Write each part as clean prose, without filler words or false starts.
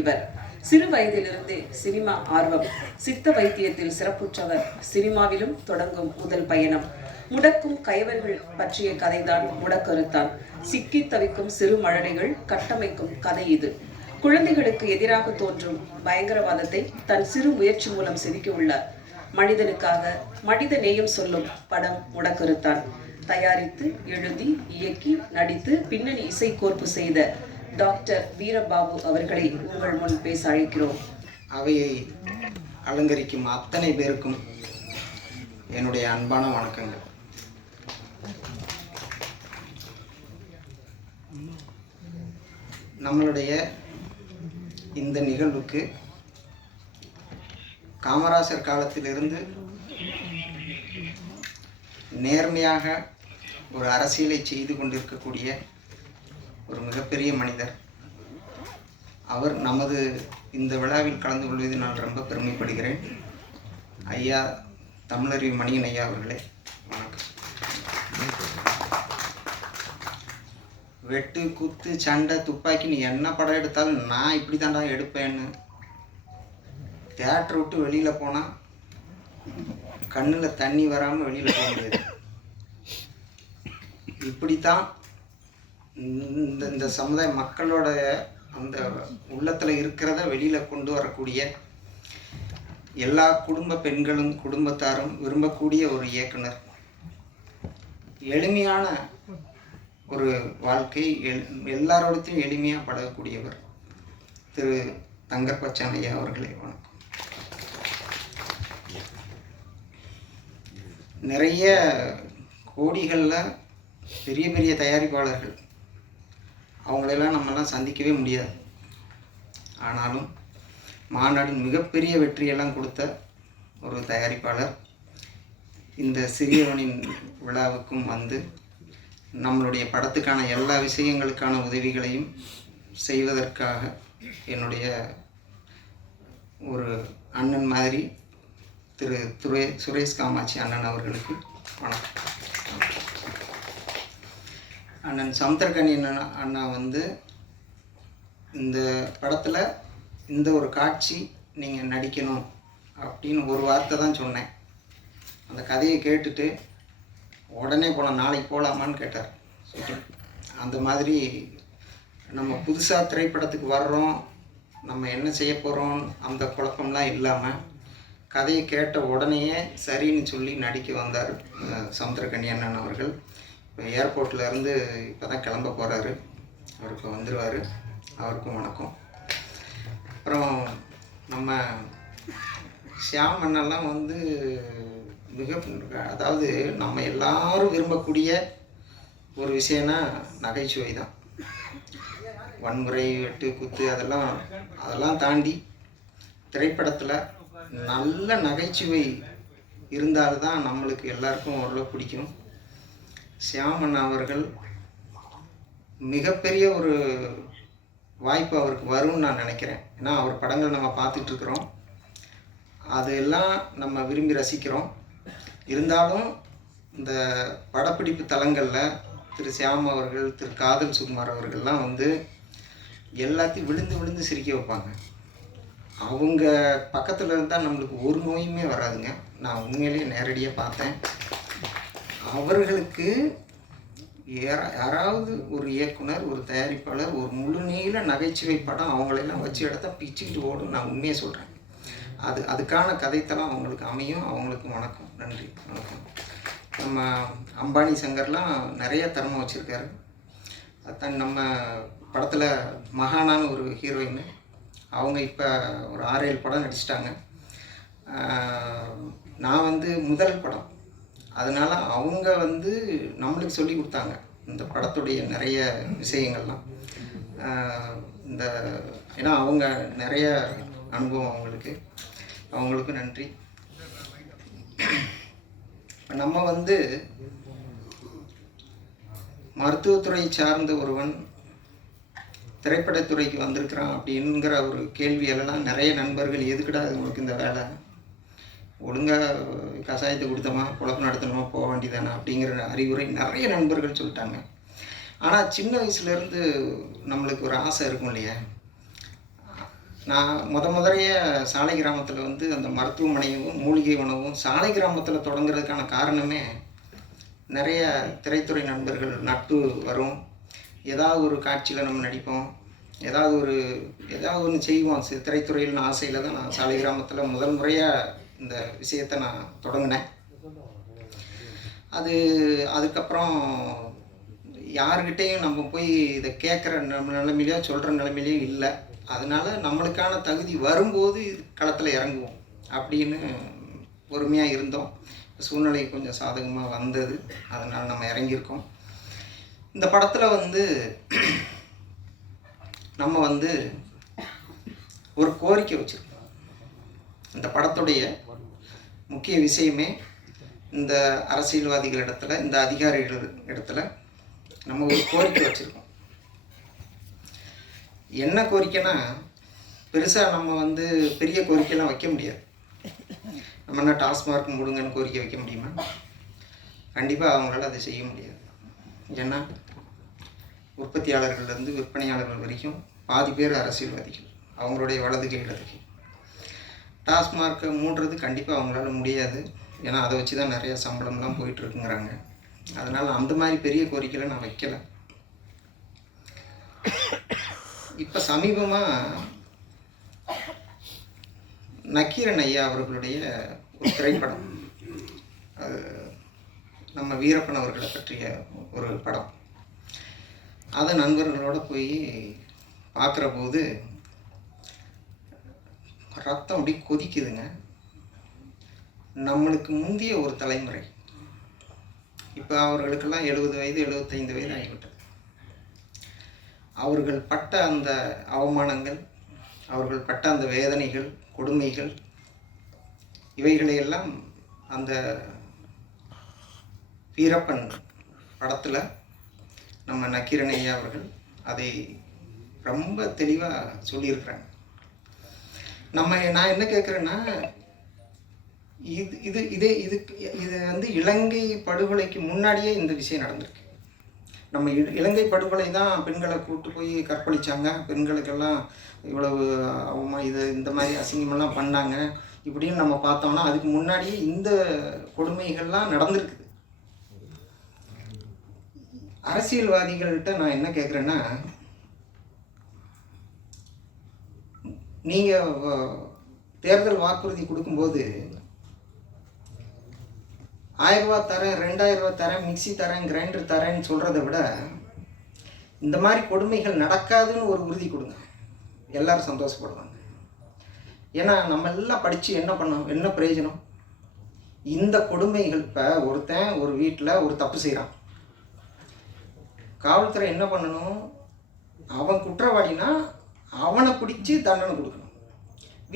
இவர். சிறு வயதிலிருந்தே சினிமா ஆர்வம். சித்த வைத்தியத்தில் சிறப்புற்றவர். சினிமாவிலும் தொடங்கும் முதல் பயணம். முடக்கும் கயவர்கள் பற்றிய கதைதான் முடக்கருத்தான். சிக்கி தவிக்கும் சிறு மழலைகள் கட்டமைக்கும் கதை இது. குழந்தைகளுக்கு எதிராக தோன்றும் பயங்கரவாதத்தை தன் சிறு முயற்சி மூலம் செதுக்கி உள்ளார். மனிதனுக்காக மனித நேயம் சொல்லும் படம் முடக்கருத்தான். தயாரித்து, எழுதி, இயக்கி, நடித்து, பின்னணி இசை கோர்ப்பு செய்த டாக்டர் வீரபாபு அவர்களை உங்கள் முன் பேச அழைக்கிறோம். அவையை அலங்கரிக்கும் அத்தனை பேருக்கும் என்னுடைய அன்பான வணக்கங்கள். நம்மளுடைய இந்த நிகழ்வுக்கு காமராசர் காலத்திலிருந்து நேர்மையாக ஒரு அரசியலை செய்து கொண்டிருக்கக்கூடிய ஒரு மிகப்பெரிய மனிதர். அவர் நமது இந்த விழாவில் கலந்து கொள்வதில் நான் ரொம்ப பெருமைப்படுகிறேன். ஐயா தமிழறிவு மணியன் ஐயா அவர்களே வணக்கம். வெட்டு, குத்து, சண்டை, துப்பாக்கி, நீ என்ன படம் எடுத்தாலும் நான் இப்படி தாண்டா எடுப்பேன்னு தியேட்டர் விட்டு வெளியில் போனால் கண்ணில் தண்ணி வராமல் வெளியில் போக முடியாது. இப்படித்தான் இந்த சமுதாய மக்களோட அந்த உள்ளத்தில் இருக்கிறத வெளியில் கொண்டு வரக்கூடிய எல்லா குடும்ப பெண்களும் குடும்பத்தாரும் விரும்பக்கூடிய ஒரு இயக்குனர். எளிமையான ஒரு வாழ்க்கை, எல்லாரோடத்தையும் எளிமையாக பழகக்கூடியவர் திரு தங்கர்பச்சான் ஐயா அவர்களே வணக்கம். நிறைய கோடிகளில் பெரிய பெரிய தயாரிப்பாளர்கள், அவங்களெல்லாம் நம்மளாம் சந்திக்கவே முடியாது. ஆனாலும் மாநாடின் மிகப்பெரிய வெற்றியெல்லாம் கொடுத்த ஒரு தயாரிப்பாளர் இந்த சிறியவனின் விழாவுக்கும் வந்து நம்மளுடைய படத்துக்கான எல்லா விஷயங்களுக்கான உதவிகளையும் செய்வதற்காக என்னுடைய ஒரு அண்ணன் மாதிரி திரு சுரேஷ் காமாட்சி அண்ணன் அவர்களுக்கு வணக்கம். அண்ணன் சமுத்திரக்கனி அண்ணா வந்து இந்த படத்தில் இந்த ஒரு காட்சி நீங்கள் நடிக்கணும் அப்படின்னு ஒரு வார்த்தை தான் சொன்னேன். அந்த கதையை கேட்டுட்டு உடனே போகலாம், நாளைக்கு போகலாமான்னு கேட்டார். அந்த மாதிரி நம்ம புதுசாக திரைப்படத்துக்கு வர்றோம், நம்ம என்ன செய்ய போகிறோம் அந்த குழப்பம்லாம் இல்லாமல் கதையை கேட்ட உடனேயே சரின்னு சொல்லி நடிக்க வந்தார் சமுத்திரக்கனி அண்ணன் அவர்கள். இப்போ ஏர்போர்ட்டில் இருந்து இப்போ தான் கிளம்ப போகிறாரு. அவர் இப்போ வந்துடுவார். அவருக்கும் வணக்கம். அப்புறம் நம்ம ஷியாம் அண்ணெல்லாம் வந்து அதாவது நம்ம எல்லாரும் விரும்பக்கூடிய ஒரு விஷயம்னா நகைச்சுவை தான். வன்முறை, வெட்டு, குத்து அதெல்லாம் தாண்டி திரைப்படத்தில் நல்ல நகைச்சுவை இருந்தால்தான் நம்மளுக்கு எல்லாருக்கும் ஓரளவு பிடிக்கும். ஷியாமண்ணா அவர்கள் மிகப்பெரிய ஒரு வாய்ப்பு அவருக்கு வரும்னு நான் நினைக்கிறேன். ஏன்னா அவர் படங்கள் நம்ம பார்த்துட்ருக்குறோம், அதெல்லாம் நம்ம விரும்பி ரசிக்கிறோம். இருந்தாலும் இந்த படப்பிடிப்பு தளங்களில் திரு ஷியாம் அவர்கள், திரு காதல் சுகுமார் அவர்கள்லாம் வந்து எல்லாத்தையும் விழுந்து விழுந்து சிரிக்க வைப்பாங்க. அவங்க பக்கத்தில் இருந்தால் நம்மளுக்கு ஒரு நோயுமே வராதுங்க. நான் உண்மையிலேயே நேரடியாக பார்த்தேன். அவர்களுக்கு யாராவது ஒரு இயக்குனர், ஒரு தயாரிப்பாளர் ஒரு முழு நீள நகைச்சுவை படம் அவங்களெல்லாம் வச்சு எடுத்தா பிச்சுக்கிட்டு ஓடும். நான் உண்மையை சொல்கிறேன். அதுக்கான கதைத்தெல்லாம் அவங்களுக்கு அமையும். அவங்களுக்கு வணக்கம், நன்றி, வணக்கம். நம்ம அம்பானி சங்கர்லாம் நிறைய திறமை வச்சுருக்காரு. அதான் நம்ம படத்தில் மகானான்னு ஒரு ஹீரோயின், அவங்க இப்போ ஒரு 6-7 படம் நடிச்சிட்டாங்க. நான் வந்து முதல் படம், அதனால் அவங்க வந்து நம்மளுக்கு சொல்லி கொடுத்தாங்க இந்த படத்துடைய நிறைய விஷயங்கள்லாம். ஏன்னா அவங்க நிறைய அனுபவம் அவங்களுக்கு நன்றி. நம்ம வந்து மருத்துவத்துறை சார்ந்த ஒருவன் திரைப்படத்துறைக்கு வந்திருக்கிறான் அப்படிங்கிற ஒரு கேள்வியெல்லாம் நிறைய நண்பர்கள், எதுக்குடா உங்களுக்கு இந்த வேலை, ஒழுங்காக கஷாயத்தை கொடுத்தோமா குழப்பம் நடத்தணுமா போக வேண்டியதானே அப்படிங்கிற அறிவுரை நிறைய நண்பர்கள் சொல்லிட்டாங்க. ஆனால் சின்ன வயசுலேருந்து நம்மளுக்கு ஒரு ஆசை இருக்கும் இல்லையா, நான் முதலைய சாலை கிராமத்தில் வந்து அந்த மருத்துவமனையும் மூலிகை உணவும் சாலை கிராமத்தில் தொடங்குறதுக்கான காரணமே நிறைய திரைத்துறை நண்பர்கள் நட்பு வரும். ஏதாவது ஒரு காட்சியில் நம்ம நடிப்போம், ஏதாவது ஒன்று செய்வோம். திரைத்துறையில் ஆசையில் தான் நான் சாலை கிராமத்தில் முதல் முறையாக இந்த விஷயத்தை நான் தொடங்கினேன். அதுக்கப்புறம் யார்கிட்டையும் நம்ம போய் இதை கேட்குற நிலைமையிலையோ சொல்கிற நிலைமையிலையும் இல்லை. அதனால் நம்மளுக்கான தகுதி வரும்போது களத்தில் இறங்குவோம் அப்படின்னு பொறுமையாக இருந்தோம். சூழ்நிலை கொஞ்சம் சாதகமாக வந்தது, அதனால் நம்ம இறங்கியிருக்கோம். இந்த படத்தில் வந்து நம்ம வந்து ஒரு கோரிக்கை வச்சுருக்கோம். இந்த படத்துடைய முக்கிய விஷயமே இந்த அரசியல்வாதிகள் இடத்துல, இந்த அதிகாரிகள் இடத்துல நம்ம ஒரு கோரிக்கை வச்சுருக்கோம். என்ன கோரிக்கைன்னா, பெருசாக நம்ம வந்து பெரிய கோரிக்கைலாம் வைக்க முடியாது. நம்ம என்ன டாஸ்மார்க் முடுங்கன்னு கோரிக்கை வைக்க முடியுமா? கண்டிப்பாக அவங்களால அதை செய்ய முடியாது. ஏன்னா உற்பத்தியாளர்கள்லேருந்து விற்பனையாளர்கள் வரைக்கும் பாதி பேர் அரசியல்வாதிகள், அவங்களுடைய வலதுகை இடதுகை. டாஸ்மார்க்கை மூடுறது கண்டிப்பாக அவங்களால முடியாது. ஏன்னா அதை வச்சு தான் நிறையா சம்பளம்லாம் போயிட்டுருக்குங்கிறாங்க. அதனால் அந்த மாதிரி பெரிய கோரிக்கையில் நான் வைக்கலை. இப்போ சமீபமாக நக்கீரன் ஐயா அவர்களுடைய ஒரு திரைப்படம், அது நம்ம வீரப்பன் அவர்களை பற்றிய ஒரு படம், அதை நண்பர்களோடு போய் பார்க்குற போது ரத்தம் அப்படி கொதிக்குதுங்க. நம்மளுக்கு முந்தைய ஒரு தலைமுறை, இப்போ அவர்களுக்கெல்லாம் 70 வயது 75 வயது ஆகிவிட்டது. அவர்கள் பட்ட அந்த அவமானங்கள், அவர்கள் பட்ட அந்த வேதனைகள், கொடுமைகள், இவைகளையெல்லாம் அந்த வீரப்பன் படத்தில் நம்ம நக்கீரன் ஐயா அவர்கள் அதை ரொம்ப தெளிவாக சொல்லியிருக்கிறாங்க. நான் என்ன கேட்குறேன்னா, இது வந்து இலங்கை படுகொலைக்கு முன்னாடியே இந்த விஷயம் நடந்திருக்கு. நம்ம இலங்கை படுகொலை தான் பெண்களை கூட்டு போய் கற்பழித்தாங்க, பெண்களுக்கெல்லாம் இவ்வளவு இந்த மாதிரி அசிங்கமெல்லாம் பண்ணாங்க இப்படின்னு நம்ம பார்த்தோம்னா, அதுக்கு முன்னாடியே இந்த கொடுமைகள்லாம் நடந்திருக்குது. அரசியல்வாதிகள்கிட்ட நான் என்ன கேட்குறேன்னா, நீங்கள் தேர்தல் வாக்குறுதி கொடுக்கும்போது 1000 ரூபா தரேன், 2000 ரூபா தரேன், மிக்சி தரேன், கிரைண்டர் தரேன்னு சொல்கிறத விட இந்த மாதிரி கொடுமைகள் நடக்காதுன்னு ஒரு உறுதி கொடுங்க, எல்லோரும் சந்தோஷப்படுவாங்க. ஏன்னா நம்ம எல்லாம் படித்து என்ன பிரயோஜனம்? இந்த கொடுமைகள், இப்போ ஒருத்தன் ஒரு வீட்டில் ஒரு தப்பு செய்கிறான், காவல்துறை என்ன பண்ணணும்? அவன் குற்றவாளினா அவனை பிடிச்சி தண்டனை கொடுக்கணும்.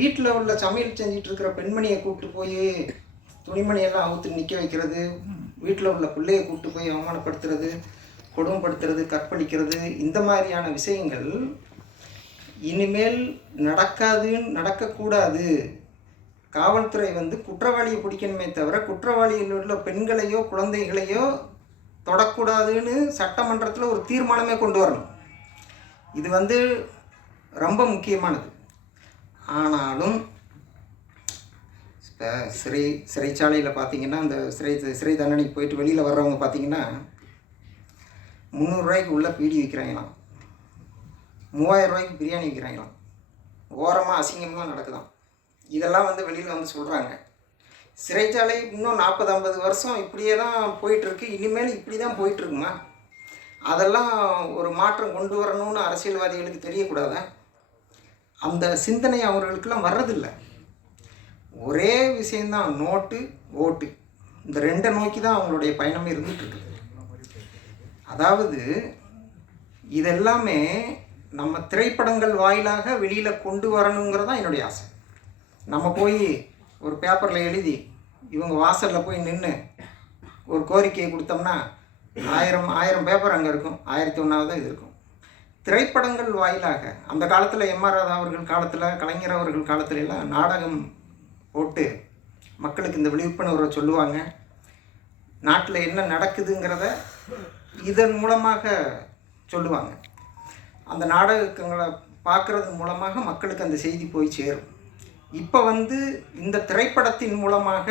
வீட்டில் உள்ள சமையல் செஞ்சிட்டு இருக்கிற பெண்மணியை கூப்பிட்டு போய் துணிமணியெல்லாம் அவுத்து நிற்க வைக்கிறது, வீட்டில் உள்ள பிள்ளையை கூப்பிட்டு போய் அவமானப்படுத்துறது, கொடுமைப்படுத்துறது, கற்பழிக்கிறது, இந்த மாதிரியான விஷயங்கள் இனிமேல் நடக்கக்கூடாது. காவல்துறை வந்து குற்றவாளியை பிடிக்கணுமே தவிர குற்றவாளியில் உள்ள பெண்களையோ குழந்தைகளையோ தொடக்கூடாதுன்னு சட்டமன்றத்தில் ஒரு தீர்மானமே கொண்டு வரணும். இது வந்து ரொம்ப முக்கியமானது. ஆனாலும் இப்போ சிறைச்சாலையில் பார்த்தீங்கன்னா, அந்த சிறை தண்டனைக்கு போயிட்டு வெளியில் வர்றவங்க பார்த்தீங்கன்னா 300 ரூபாய்க்கு உள்ளே பீடி விற்கிறாங்களாம், 3000 ரூபாய்க்கு பிரியாணி விற்கிறாங்களாம், ஓரமாக அசிங்கம்லாம் நடக்குதாம். இதெல்லாம் வந்து வெளியில் வந்து சொல்கிறாங்க. சிறைச்சாலை இன்னும் 40-50 வருஷம் இப்படியே தான் போயிட்டுருக்கு, இனிமேல் இப்படி தான் போயிட்டுருக்குமா? அதெல்லாம் ஒரு மாற்றம் கொண்டு வரணும்னு அரசியல்வாதிகளுக்கு தெரியக்கூடாதா? அந்த சிந்தனை அவர்களுக்கெல்லாம் வர்றதில்லை. ஒரே விஷயந்தான், நோட்டு ஓட்டு, இந்த ரெண்டை நோக்கி தான் அவங்களுடைய பயணமே இருந்துகிட்ருக்கு. அதாவது இதெல்லாமே நம்ம திரைப்படங்கள் வாயிலாக வெளியில் கொண்டு வரணுங்கிறதான் என்னுடைய ஆசை. நம்ம போய் ஒரு பேப்பரில் எழுதி இவங்க வாசலில் போய் நின்று ஒரு கோரிக்கையை கொடுத்தோம்னா 1000 பேப்பர் அங்கே இருக்கும், 1001வது இது இருக்கும். திரைப்படங்கள் வாயிலாக அந்த காலத்தில் எம்ஆர் ராதா அவர்கள் காலத்தில், கலைஞர் அவர்கள் காலத்துலலாம் நாடகம் போட்டு மக்களுக்கு இந்த விழிப்புணர்வை சொல்லுவாங்க. நாட்டில் என்ன நடக்குதுங்கிறத இதன் மூலமாக சொல்லுவாங்க. அந்த நாடகங்களை பார்க்குறது மூலமாக மக்களுக்கு அந்த செய்தி போய் சேரும். இப்போ வந்து இந்த திரைப்படத்தின் மூலமாக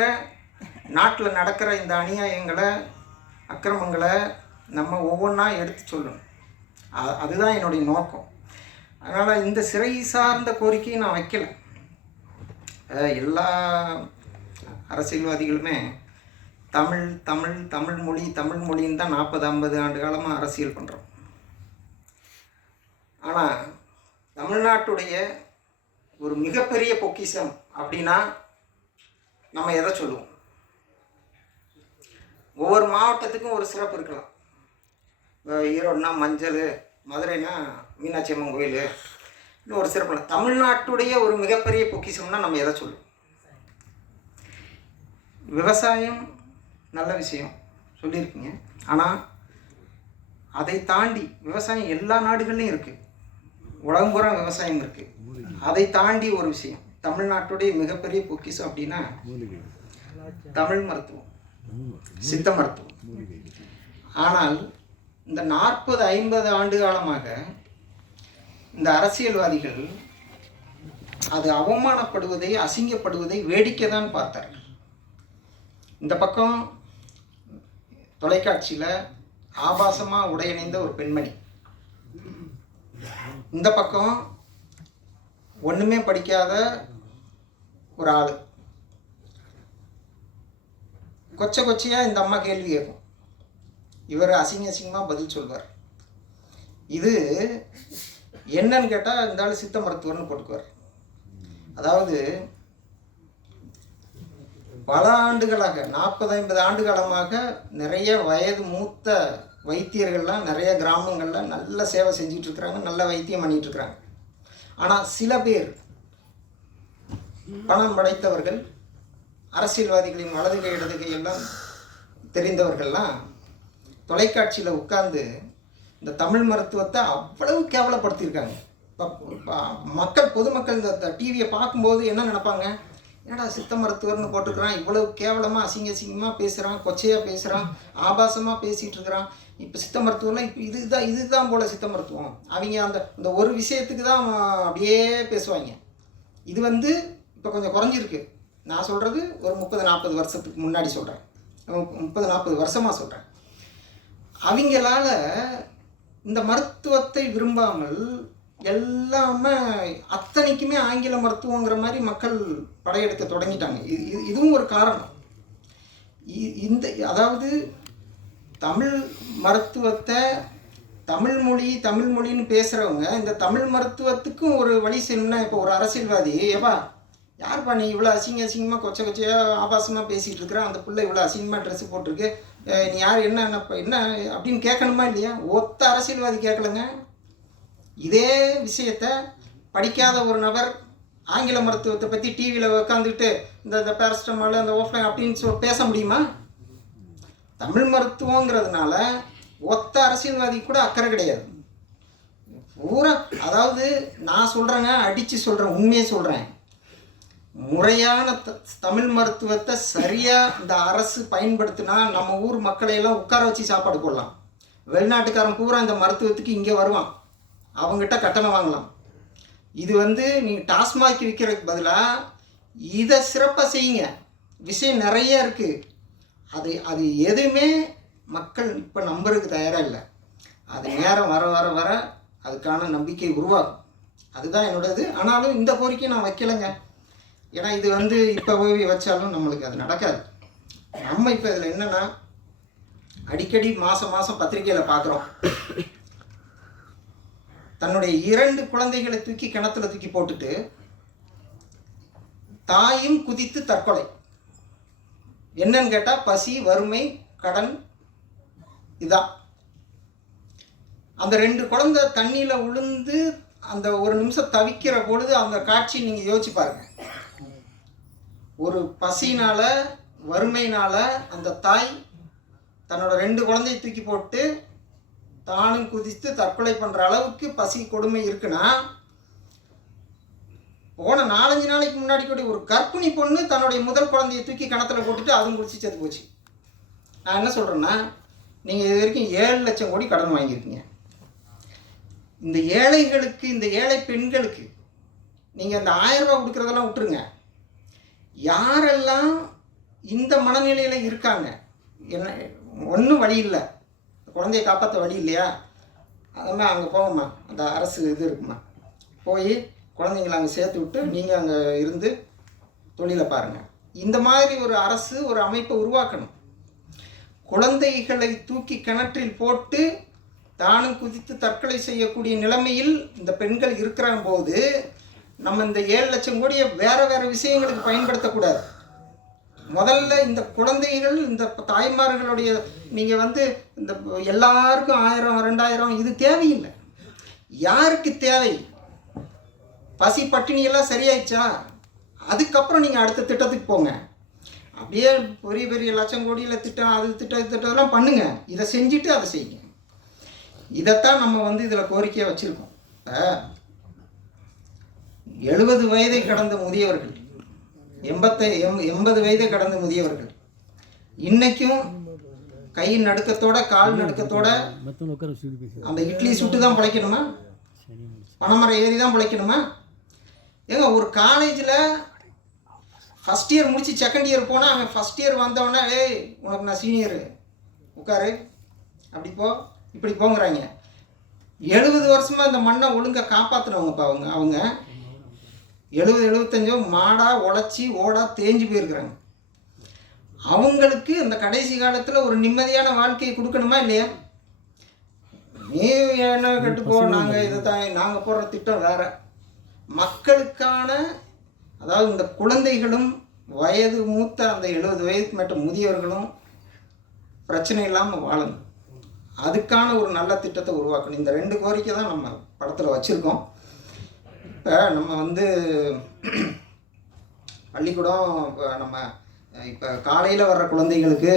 நாட்டில் நடக்கிற இந்த அநியாயங்களை, அக்கிரமங்களை நம்ம ஒவ்வொன்றா எடுத்து சொல்லணும். அதுதான் என்னுடைய நோக்கம். அதனால் இந்த சிறை சார்ந்த கோரிக்கையை நான் வைக்கல. எல்லா அரசியல்வாதிகளுமே தமிழ் தமிழ் தமிழ் மொழி தமிழ் மொழின்னு தான் 40-50 ஆண்டு காலமாக அரசியல் பண்ணுறோம். ஆனால் தமிழ்நாட்டுடைய ஒரு மிகப்பெரிய பொக்கிஷம் அப்படின்னா நம்ம எதை சொல்லுவோம்? ஒவ்வொரு மாவட்டத்துக்கும் ஒரு சிறப்பு இருக்கலாம். ஈரோடுனா மஞ்சள், மதுரைனா மீனாட்சி அம்மன் கோயில், இன்னும் ஒரு சிறப்பு. தமிழ்நாட்டுடைய ஒரு மிகப்பெரிய பொக்கிஷம்னா நம்ம எதை சொல்லுவோம்? விவசாயம் நல்ல விஷயம் சொல்லியிருக்கீங்க. ஆனால் அதை தாண்டி விவசாயம் எல்லா நாடுகள்லையும் இருக்குது, உலகம் பூரா விவசாயம் இருக்குது. அதை தாண்டி ஒரு விஷயம் தமிழ்நாட்டுடைய மிகப்பெரிய பொக்கிஷம் அப்படின்னா தமிழ் மருத்துவம், சித்த மருத்துவம். ஆனால் இந்த 40-50 ஆண்டு காலமாக இந்த அரசியல்வாதிகள் அது அவமானப்படுவதை, அசிங்கப்படுவதை வேடிக்கை தான் பார்த்தார்கள். இந்த பக்கம் தொலைக்காட்சியில் ஆபாசமாக உடையணிந்த ஒரு பெண்மணி, இந்த பக்கம் ஒன்றுமே படிக்காத ஒரு ஆள். கொச்சையாக இந்த அம்மா கேள்வி கேட்கும், இவர் அசிங்கமாக பதில் சொல்வார். இது என்னன்னு கேட்டால் இந்த ஆள் சித்த மருத்துவர்னு போட்டுக்குவார். அதாவது பல ஆண்டுகளாக 40-50 ஆண்டு காலமாக நிறைய வயது மூத்த வைத்தியர்கள்லாம் நிறைய கிராமங்களில் நல்ல சேவை செஞ்சிட்ருக்குறாங்க, நல்ல வைத்தியம் பண்ணிகிட்ருக்குறாங்க. ஆனால் சில பேர் பணம் படைத்தவர்கள், அரசியல்வாதிகளின் வலது கை இடது கை எல்லாம் தெரிந்தவர்கள்லாம் தொலைக்காட்சியில் உட்கார்ந்து இந்த தமிழ் மருத்துவத்தை அவ்வளவு கேவலப்படுத்தியிருக்காங்க. மக்கள், பொதுமக்கள் இந்த டிவியை பார்க்கும்போது என்ன நினைப்பாங்க? என்னடா சித்த மருத்துவர்னு போட்டுக்கிறான், இவ்வளவு கேவலமாக அசிங்கமாக பேசுகிறான், கொச்சையாக பேசுகிறான், ஆபாசமாக பேசிகிட்டு இருக்கிறான். இப்போ சித்த மருத்துவம்லாம் இப்போ இதுதான் போல் சித்த மருத்துவம். அவங்க அந்த ஒரு விஷயத்துக்கு தான் அப்படியே பேசுவாங்க. இது வந்து இப்போ கொஞ்சம் குறைஞ்சிருக்கு. நான் சொல்கிறது ஒரு 30-40 வருஷத்துக்கு முன்னாடி சொல்கிறேன், 30-40 வருஷமாக சொல்கிறேன். அவங்களால இந்த மருத்துவத்தை விரும்பாமல் எல்லாமே அத்தனைக்குமே ஆங்கில மருத்துவங்கிற மாதிரி மக்கள் படையெடுக்க தொடங்கிட்டாங்க. இதுவும் ஒரு காரணம். அதாவது தமிழ் மருத்துவத்தை தமிழ் மொழின்னு பேசுகிறவங்க இந்த தமிழ் மருத்துவத்துக்கும் ஒரு வழி செய்யணும்னா, இப்போ ஒரு அரசியல்வாதி, ஏப்பா யார்ப்பா நீ இவ்வளோ அசிங்கமாக கொச்சையாக ஆபாசமாக பேசிகிட்டு இருக்கிற, அந்த பிள்ளை இவ்வளோ அசிங்கமாக ட்ரெஸ்ஸு போட்டிருக்கு, நீ யார், என்ன அப்படின்னு கேட்கணுமா இல்லையா? ஒத்த அரசியல்வாதி கேட்கலங்க. இதே விஷயத்தை படிக்காத ஒரு நபர் ஆங்கில மருத்துவத்தை பற்றி டிவியில் உட்காந்துக்கிட்டு இந்த பேரஸ்டமால், அந்த ஓஃப்லைன் அப்படின்னு பேச முடியுமா? தமிழ் மருத்துவங்கிறதுனால ஒத்த அரசியல்வாதி கூட அக்கறை கிடையாது. பூரா, அதாவது நான் சொல்கிறேங்க, அடித்து சொல்கிறேன், உண்மையை சொல்கிறேன். முறையான தமிழ் மருத்துவத்தை சரியாக இந்த அரசு பயன்படுத்தினா நம்ம ஊர் மக்களையெல்லாம் உட்கார வச்சு சாப்பாடு போடலாம். வெளிநாட்டுக்காரன் பூரா இந்த மருத்துவத்துக்கு இங்கே வருவான், அவங்ககிட்ட கட்டணம் வாங்கலாம். இது வந்து நீங்கள் டாஸ்மாக் விற்கிறதுக்கு பதிலாக இதை சிறப்பாக செய்யுங்க. விஷயம் நிறைய இருக்குது. அது எதுவுமே மக்கள் இப்போ நம்புறதுக்கு தயாராக இல்லை. அது நேரம் வர வர வர அதுக்கான நம்பிக்கை உருவாகும். அதுதான் என்னோடது. ஆனாலும் இந்த கோரிக்கையை நான் வைக்கலைங்க. ஏன்னா இது வந்து இப்போ போய் வச்சாலும் நம்மளுக்கு அது நடக்காது. நம்ம இப்போ இதில் என்னென்னா, அடிக்கடி மாதம் பத்திரிக்கையில் பார்க்குறோம், தன்னுடைய 2 குழந்தைகளை தூக்கி கிணத்துல தூக்கி போட்டுட்டு தாயும் குதித்து தற்கொலை. என்னன்னு கேட்டால் பசி, வறுமை, கடன். இதான் அந்த 2 குழந்தை தண்ணியில் விழுந்து அந்த ஒரு நிமிஷம் தவிக்கிற பொழுது அந்த காட்சி நீங்கள் யோசிச்சு பாருங்க. ஒரு பசினால், வறுமையினால் அந்த தாய் தன்னோட 2 குழந்தையை தூக்கி போட்டு தானும் குதித்து தற்கொலை பண்ணுற அளவுக்கு பசி கொடுமை இருக்குன்னா, போன 4-5 நாளைக்கு முன்னாடி கூட ஒரு கர்ப்பிணி பொண்ணு தன்னுடைய முதல் குழந்தையை தூக்கி கிணத்துல போட்டுட்டு அதுவும் குடிச்சு செத்து போச்சு. நான் என்ன சொல்கிறேன்னா, நீங்கள் இது வரைக்கும் 7 லட்சம் கோடி கடன் வாங்கியிருக்கீங்க. இந்த ஏழைகளுக்கு, இந்த ஏழை பெண்களுக்கு நீங்கள் அந்த 1000 ரூபா கொடுக்குறதெல்லாம் விட்டுருங்க. யாரெல்லாம் இந்த மனநிலையில் இருக்காங்க, என்ன ஒன்றும் வழி இல்லை, குழந்தைய காப்பாற்ற வழி இல்லையா, அதெல்லாம் அங்கே போங்கம்மா, அந்த அரசு இது இருக்குமா, போய் குழந்தைங்கள அங்கே சேர்த்து விட்டு நீங்கள் அங்கே இருந்து தொழிலை பாருங்கள். இந்த மாதிரி ஒரு அரசு, ஒரு அமைப்பை உருவாக்கணும். குழந்தைகளை தூக்கி கிணற்றில் போட்டு தானும் குதித்து தற்கொலை செய்யக்கூடிய நிலைமையில் இந்த பெண்கள் இருக்கிற போது நம்ம இந்த 7 லட்சம் கோடியை வேறு வேறு விஷயங்களுக்கு பயன்படுத்தக்கூடாது. முதல்ல இந்த குழந்தைகள், இந்த தாய்மார்களுடைய, நீங்கள் வந்து இந்த எல்லாருக்கும் 1000 2000 இது தேவையில்லை. யாருக்கு தேவை? பசி பட்டினியெல்லாம் சரியாயிடுச்சா, அதுக்கப்புறம் நீங்கள் அடுத்த திட்டத்துக்கு போங்க. அப்படியே பெரிய பெரிய லட்சம் கோடியில் திட்டம், அது திட்டத்தெல்லாம் பண்ணுங்க. இதை செஞ்சுட்டு அதை செய்யுங்க. இதைத்தான் நம்ம வந்து இதில் கோரிக்கையை வச்சுருக்கோம். 70 வயதை கடந்த முதியவர்கள், 80 வயதை கடந்த முதியவர்கள் இன்னைக்கும் கை நடுக்கத்தோட, கால் நடுக்கத்தோட அந்த இட்லி சுட்டு தான் பிழைக்கணுமா, பனைமரம் ஏறி தான் பிழைக்கணுமா? ஏங்க, ஒரு காலேஜில் ஃபஸ்ட் இயர் முடித்து செகண்ட் இயர் போனால் அவன் ஃபஸ்ட் இயர் வந்தவொடனே, ஏய் உனக்கு நான் சீனியரு, உட்காரு, அப்படி போ, இப்படி போங்கிறாங்க. 70 வருஷமாக இந்த மண்ணை ஒழுங்காக காப்பாற்றினவங்கப்பா அவங்க 70-75 மாடாக உழைச்சி ஓடாக தேஞ்சு போயிருக்கிறாங்க. அவங்களுக்கு அந்த கடைசி காலத்தில் ஒரு நிம்மதியான வாழ்க்கையை கொடுக்கணுமா இல்லையா? நீ என்ன கட்டுப்போ, நாங்கள் இதை தான் நாங்கள் போடுற திட்டம் வேறு. மக்களுக்கான, அதாவது இந்த குழந்தைகளும் வயது மூத்த அந்த 70 வயதுக்கு மேட்ட முதியவர்களும் பிரச்சனை இல்லாமல் வாழணும். அதுக்கான ஒரு நல்ல திட்டத்தை உருவாக்கணும். இந்த 2 கோரிக்கை தான் நம்ம படத்தில் வச்சுருக்கோம். இப்போ நம்ம வந்து பள்ளிக்கூடம், இப்போ நம்ம இப்போ காலையில் வர்ற குழந்தைகளுக்கு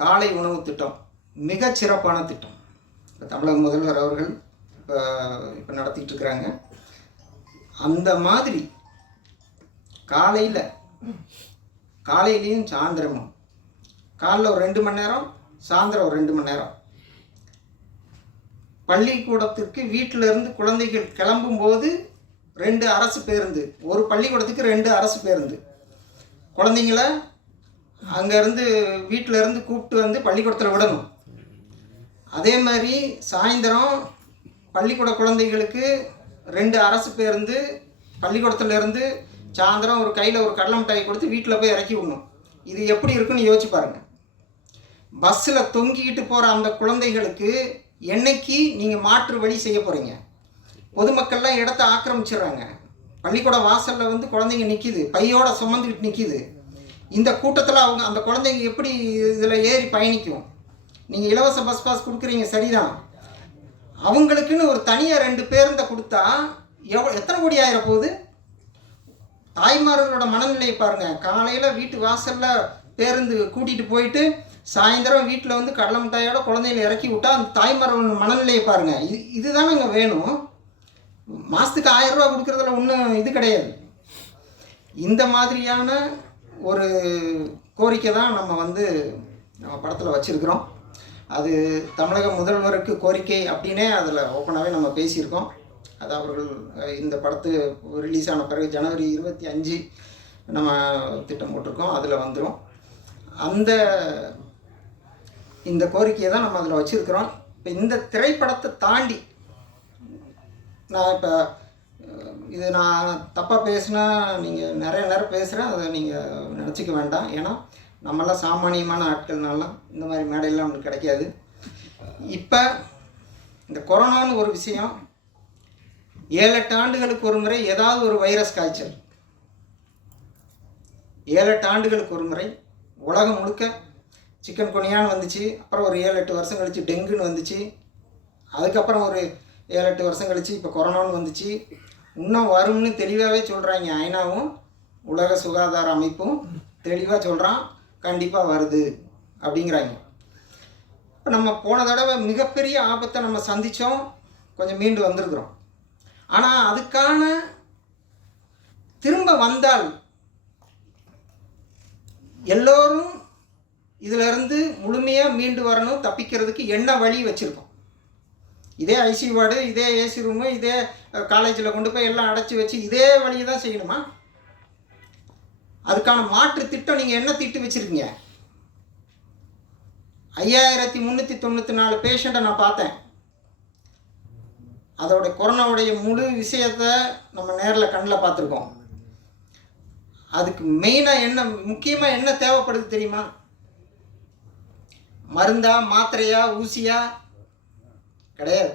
காலை உணவு திட்டம் மிகச்சிறப்பான திட்டம். இப்போ தமிழக முதல்வர் அவர்கள் இப்போ நடத்திட்டு இருக்கிறாங்க. அந்த மாதிரி காலையிலையும் சாயந்தரமும், காலைல ஒரு 2 மணி நேரம், சாயந்தரம் ஒரு 2 மணி நேரம், பள்ளிக்கூடத்திற்கு வீட்டிலிருந்து குழந்தைகள் கிளம்பும்போது 2 அரசு பேருந்து, ஒரு பள்ளிக்கூடத்துக்கு 2 அரசு பேருந்து, குழந்தைங்கள அங்கேருந்து வீட்டிலேருந்து கூப்பிட்டு வந்து பள்ளிக்கூடத்தில் விடணும். அதே மாதிரி சாயந்தரம் பள்ளிக்கூட குழந்தைகளுக்கு 2 அரசு பேருந்து, பள்ளிக்கூடத்துலேருந்து சாயந்தரம் ஒரு கையில் ஒரு கடலை மிட்டாய் கொடுத்து வீட்டில் போய் இறக்கி விடணும். இது எப்படி இருக்குன்னு யோசிச்சு பாருங்கள். பஸ்ஸில் தொங்கிக்கிட்டு போகிற அந்த குழந்தைகளுக்கு என்னைக்கு நீங்கள் மாற்று வழி செய்ய போகிறீங்க? பொதுமக்கள்லாம் இடத்த ஆக்கிரமிச்சிடுறாங்க. பள்ளிக்கூட வாசலில் வந்து குழந்தைங்க நிற்கிது, பையோட சுமந்துக்கிட்டு நிற்கிது. இந்த கூட்டத்தில் அவங்க அந்த குழந்தைங்க எப்படி இதில் ஏறி பயணிக்கும்? நீங்கள் இலவச பஸ் பாஸ் கொடுக்குறீங்க சரிதான், அவங்களுக்குன்னு ஒரு தனியாக 2 பேருந்தை கொடுத்தா எத்தனை கோடி ஆயிர போகுது? தாய்மார்களோட மனநிலையை பாருங்கள். காலையில் வீட்டு வாசலில் பேருந்து கூட்டிகிட்டு போயிட்டு சாயந்தரம் வீட்டில் வந்து கடலை மிட்டாயோட குழந்தைகளை இறக்கி விட்டால் அந்த தாய்மார்களோட மனநிலையை பாருங்கள். இதுதானே இங்கே வேணும். மாதத்துக்கு 1000 ரூபா கொடுக்குறதுல ஒன்றும் இது கிடையாது. இந்த மாதிரியான ஒரு கோரிக்கை தான் நம்ம படத்தில் வச்சுருக்கிறோம். அது தமிழக முதல்வருக்கு கோரிக்கை அப்படின்னே அதில் ஓப்பனாகவே நம்ம பேசியிருக்கோம். அது அவர்கள் இந்த படத்து ரிலீஸ் ஆன பிறகு ஜனவரி 25 நம்ம திட்டம் போட்டிருக்கோம், அதில் வந்துடும். இந்த கோரிக்கையை தான் நம்ம அதில் வச்சுருக்கிறோம். இப்போ இந்த திரைப்படத்தை தாண்டி நான் தப்பாக பேசினா நீங்கள் நிறைய நேரம் பேசுகிறேன், அதை நீங்கள் நினச்சிக்க வேண்டாம். ஏன்னா நம்மளாம் சாமானியமான ஆட்கள்னாலாம் இந்த மாதிரி மேடையெல்லாம் நம்மளுக்கு கிடைக்காது. இப்போ இந்த கொரோனான்னு ஒரு விஷயம் 7-8 ஆண்டுகளுக்கு ஒரு முறை ஏதாவது ஒரு வைரஸ் காய்ச்சல், 7-8 ஆண்டுகளுக்கு ஒரு முறை உலகம் முழுக்க சிக்கன் குனியான்னு வந்துச்சு. அப்புறம் ஒரு 7-8 வருஷம் கழித்து டெங்குன்னு வந்துச்சு. அதுக்கப்புறம் ஒரு 7-8 வருஷம் கழித்து இப்போ கொரோனான்னு வந்துச்சு. இன்னும் வரும்னு தெளிவாகவே சொல்கிறாங்க. ஐநாவும் உலக சுகாதார அமைப்பும் தெளிவாக சொல்கிறான், கண்டிப்பாக வருது அப்படிங்கிறாங்க. இப்போ நம்ம போன தடவை மிகப்பெரிய ஆபத்தை நம்ம சந்தித்தோம், கொஞ்சம் மீண்டு வந்திருக்கிறோம். ஆனால் அதுக்கான திரும்ப வந்தால் எல்லோரும் இதிலிருந்து முழுமையாக மீண்டு வரணும், தப்பிக்கிறதுக்கு என்ன வழி வச்சுருக்கோம். இதே ஐசி வார்டு, இதே ஏசி ரூமு, இதே காலேஜில் கொண்டு போய் எல்லாம் அடைச்சி வச்சு இதே வழியை தான் செய்யணுமா? அதுக்கான மாற்று திட்டம் நீங்கள் என்ன திட்டு வச்சுருக்கீங்க? 5394 பேஷண்ட்டை நான் பார்த்தேன். அதோட கொரோனாவுடைய முழு விஷயத்தை நம்ம நேரில் கண்ணில் பார்த்துருக்கோம். அதுக்கு மெயினாக என்ன, முக்கியமாக என்ன தேவைப்படுது தெரியுமா? மருந்தா, மாத்திரையா, ஊசியா? கிடையாது.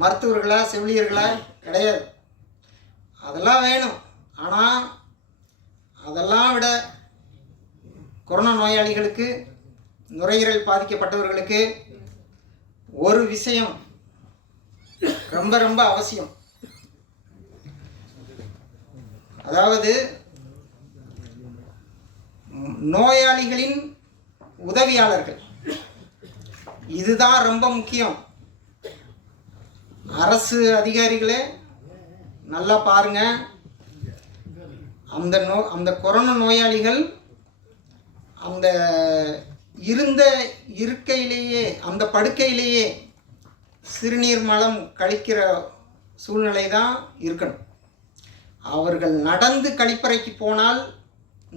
மருத்துவர்களா, செவிலியர்களா? கிடையாது. அதெல்லாம் வேணும். ஆனால் அதெல்லாம் விட கொரோனா நோயாளிகளுக்கு, நுரையீரல் பாதிக்கப்பட்டவர்களுக்கு ஒரு விஷயம் ரொம்ப ரொம்ப அவசியம். அதாவது நோயாளிகளின் உதவியாளர்கள். இதுதான் ரொம்ப முக்கியம். அரசு அதிகாரிகளே நல்லா பாருங்க. அந்த கொரோனா நோயாளிகள் அந்த இருந்த இருக்கையிலேயே, அந்த படுக்கையிலேயே சிறுநீர் மலம் கழிக்கிற சூழ்நிலை தான் இருக்கணும். அவர்கள் நடந்து கழிப்பறைக்கு போனால்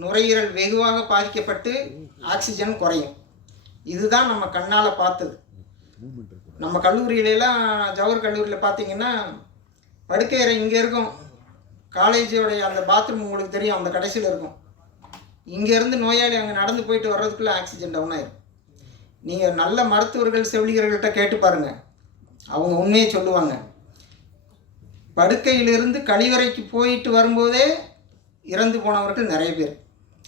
நுரையீரல் வெகுவாக பாதிக்கப்பட்டு ஆக்சிஜன் குறையும். இதுதான் நம்ம கண்ணால் பார்த்தது. நம்ம கல்லூரியிலலாம், ஜவஹர் கல்லூரியில் பார்த்தீங்கன்னா படுக்கை அறை இங்கே இருக்கும். காலேஜோடைய அந்த பாத்ரூம் உங்களுக்கு தெரியும், அந்த கடைசியில் இருக்கும். இங்கேருந்து நோயாளி அங்கே நடந்து போயிட்டு வர்றதுக்குள்ளே ஆக்சிஜன் டவுன் ஆயிடும். நீங்கள் நல்ல மருத்துவர்கள், செவிலியர்கள்ட்ட கேட்டு பாருங்கள், அவங்க உண்மையை சொல்லுவாங்க. படுக்கையிலிருந்து கழிவறைக்கு போயிட்டு வரும்போதே இறந்து போனவர்கள் நிறைய பேர்,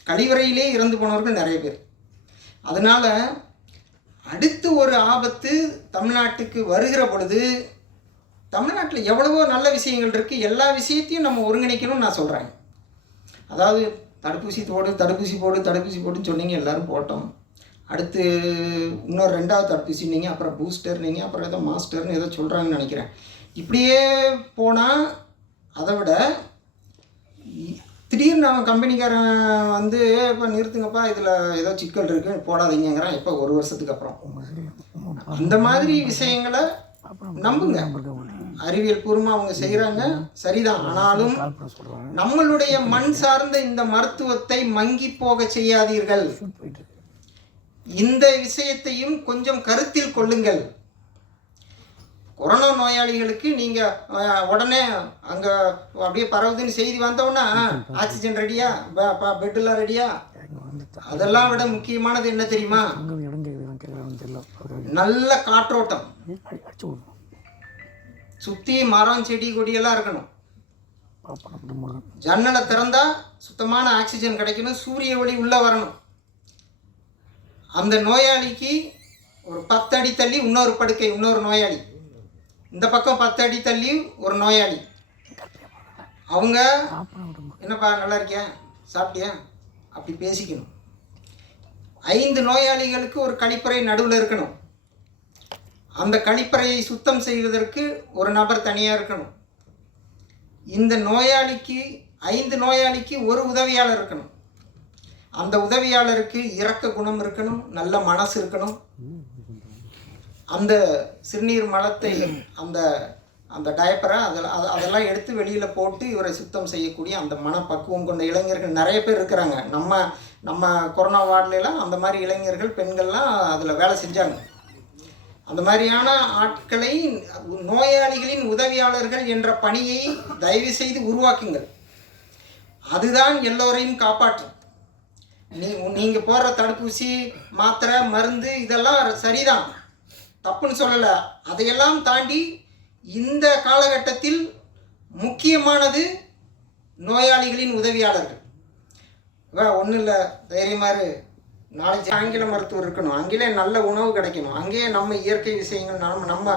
கழிவறையிலே இறந்து போனவர்கள் நிறைய பேர். அதனால் அடுத்து ஒரு ஆபத்து தமிழ்நாட்டுக்கு வருகிற பொழுது, தமிழ்நாட்டில் எவ்வளவோ நல்ல விஷயங்கள் இருக்குது, எல்லா விஷயத்தையும் நம்ம ஒருங்கிணைக்கணும்னு நான் சொல்கிறேன். அதாவது தடுப்பூசி போடு, தடுப்பூசி போடு, தடுப்பூசி போடுன்னு சொன்னீங்க, எல்லோரும் போட்டோம். அடுத்து இன்னொரு 2வது தடுப்பூசி நீங்கள், அப்புறம் பூஸ்டர் நீங்கள், அப்புறம் ஏதோ மாஸ்டர்னு ஏதோ சொல்கிறாங்கன்னு நினைக்கிறேன். இப்படியே போனால் அதை விட திடீர்னு அவன் கம்பெனிக்காரன் வந்து இப்போ நிறுத்துங்கப்பா, இதில் ஏதோ சிக்கல் இருக்குது போடாதீங்கிறான். இப்போ 1 வருஷத்துக்கு அப்புறம் அந்த மாதிரி விஷயங்களை நம்புங்க. அறிவியல் பூர்வமாக அவங்க செய்கிறாங்க, சரிதான். ஆனாலும் நம்மளுடைய மண் சார்ந்த இந்த மருத்துவத்தை மங்கி போக செய்யாதீர்கள். இந்த விஷயத்தையும் கொஞ்சம் கருத்தில் கொள்ளுங்கள். கொரோனா நோயாளிகளுக்கு நீங்கள் உடனே அங்கே அப்படியே பரவுதுன்னு செய்தி வந்தோன்னா ஆக்சிஜன் ரெடியா, பெட்டெல்லாம் ரெடியா? அதெல்லாம் விட முக்கியமானது என்ன தெரியுமா? நல்ல காற்றோட்டம், சுற்றி மரம், செடி, கொடியெல்லாம் இருக்கணும். ஜன்னலை திறந்தா சுத்தமான ஆக்சிஜன் கிடைக்கணும், சூரிய ஒளி உள்ளே வரணும். அந்த நோயாளிக்கு ஒரு 10 அடி தள்ளி இன்னொரு படுக்கை, இன்னொரு நோயாளி, இந்த பக்கம் 10 அடி தள்ளி ஒரு நோயாளி. அவங்க என்னப்பா நல்லா இருக்கியா, சாப்பிட்டியா, அப்படி பேசிக்கணும். 5 நோயாளிகளுக்கு ஒரு கழிப்பறை நடுவில் இருக்கணும். அந்த கழிப்பறையை சுத்தம் செய்வதற்கு ஒரு நபர் தனியாக இருக்கணும். இந்த நோயாளிக்கு 5 நோயாளிக்கு ஒரு உதவியாளர் இருக்கணும். அந்த உதவியாளருக்கு இரக்க குணம் இருக்கணும், நல்ல மனசு இருக்கணும். அந்த சிறுநீர் மலத்தை, அந்த அந்த டயப்பரை அதெல்லாம் எடுத்து வெளியில் போட்டு இவரை சுத்தம் செய்யக்கூடிய அந்த மனப்பக்குவம் கொண்ட இளைஞர்கள் நிறைய பேர் இருக்கிறாங்க. நம்ம கொரோனா வார்டுலாம் அந்த மாதிரி இளைஞர்கள், பெண்கள்லாம் அதில் வேலை செஞ்சாங்க. அந்த மாதிரியான ஆட்களை, நோயாளிகளின் உதவியாளர்கள் என்ற பணியை தயவு செய்து உருவாக்குங்கள். அதுதான் எல்லோரையும் காப்பாற்றும். நீங்கள் போடுற தடுப்பூசி, மாத்திரை, மருந்து இதெல்லாம் சரிதான், தப்புன்னு சொல்லலை. அதையெல்லாம் தாண்டி இந்த காலகட்டத்தில் முக்கியமானது நோயாளிகளின் உதவியாளர்கள். ஒன்றும் இல்லை, தைரியமாரு, நாளைக்கு ஆங்கில மருத்துவர் இருக்கணும், அங்கேயே நல்ல உணவு கிடைக்கணும், அங்கேயே நம்ம இயற்கை விஷயங்கள், நம்ம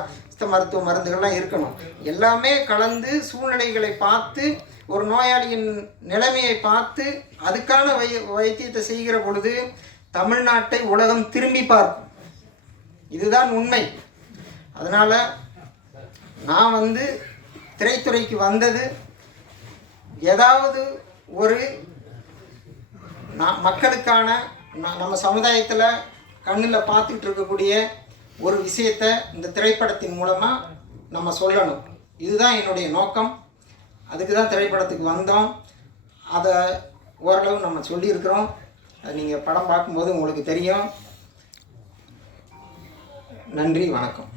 மருத்துவ மருந்துகள்லாம் இருக்கணும். எல்லாமே கலந்து சூழ்நிலைகளை பார்த்து, ஒரு நோயாளியின் நிலைமையை பார்த்து அதுக்கான வைத்தியத்தை செய்கிற பொழுது தமிழ்நாட்டை உலகம் திரும்பி பார்க்கும். இதுதான் உண்மை. அதனால் நான் திரைத்துறைக்கு வந்தது ஏதாவது ஒரு மக்களுக்கான, நம்ம சமுதாயத்தில் கண்ணில் பார்த்துக்கிட்டு இருக்கக்கூடிய ஒரு விஷயத்தை இந்த திரைப்படத்தின் மூலமாக நம்ம சொல்லணும். இதுதான் என்னுடைய நோக்கம். அதுக்கு தான் திரைப்படத்துக்கு வந்தோம். அதை ஓரளவு நம்ம சொல்லியிருக்கிறோம். அது நீங்கள் படம் பார்க்கும்போது உங்களுக்கு தெரியும். நன்றி, வணக்கம்.